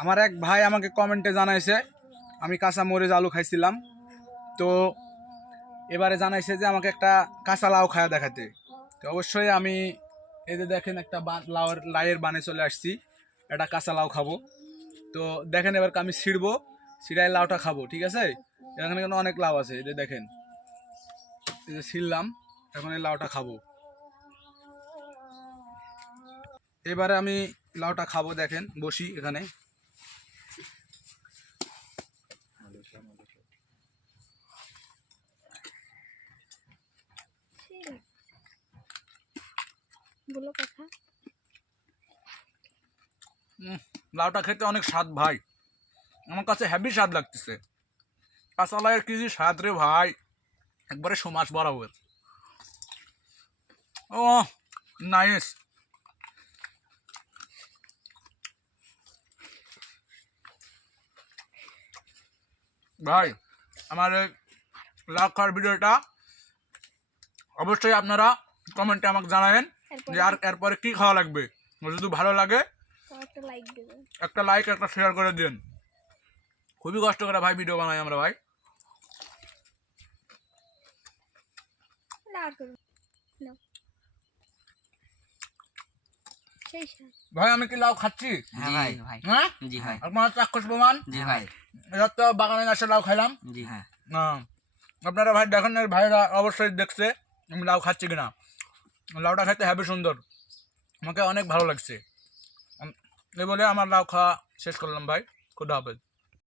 আমার এক ভাই আমাকে কমেন্টে জানাইছে আমি কাঁচা মরিচ আলু খাইছিলাম, তো এবারে জানাইছে যে আমাকে একটা কাঁচা লাউ খায়া দেখাতে। তো অবশ্যই আমি এই যে দেখেন একটা লাউয়ের বানে চলে আসছি, একটা কাঁচা লাউ খাবো। তো দেখেন এবার আমি ছিঁড়বো, ছিঁড়াই লাউটা খাবো, ঠিক আছে? এখানে কিন্তু অনেক লাউ আছে, এই যে দেখেন, এই যে ছিঁড়লাম, এখন এই লাউটা খাবো। এবারে আমি লাউটা খাবো, দেখেন বসি এখানে। বলো কথা। লাউটা খেতে অনেক স্বাদ ভাই, আমার কাছে হেভি স্বাদ লাগতেছে। কাঁচা লাউয়ের কি যে স্বাদ রে ভাই, একবারে সমাজ বরাবর। ও নাইস ভাই। আমার এই লাউ খাওয়ার ভিডিওটা অবশ্যই আপনারা কমেন্টে আমাকে জানাবেন যে আর এরপরে কি খাওয়া লাগবে। যদি ভালো লাগে একটা লাইক দেবেন, একটা লাইক একটা শেয়ার করে দিন। খুবই কষ্ট করে ভাই ভিডিও বানাই আমরা ভাই। ভাই আমি কি লাউ খাচ্ছি? হ্যাঁ ভাই ভাই হ্যাঁ জি ভাই আপনার চাক্ষুষ প্রমাণ। জি ভাই এটা তো বাগানে গাছে লাউ খাইলাম। জি হ্যাঁ আপনারা ভাই দেখেন, ভাইরা অবশ্যই দেখছে আমি লাউ খাচ্ছি কিনা। লাউটা খেতে হেবি সুন্দর, আমাকে অনেক ভালো লাগছে। এই বলে আমার লাউ খাওয়া শেষ করলাম ভাই। খুদা হাফেজ।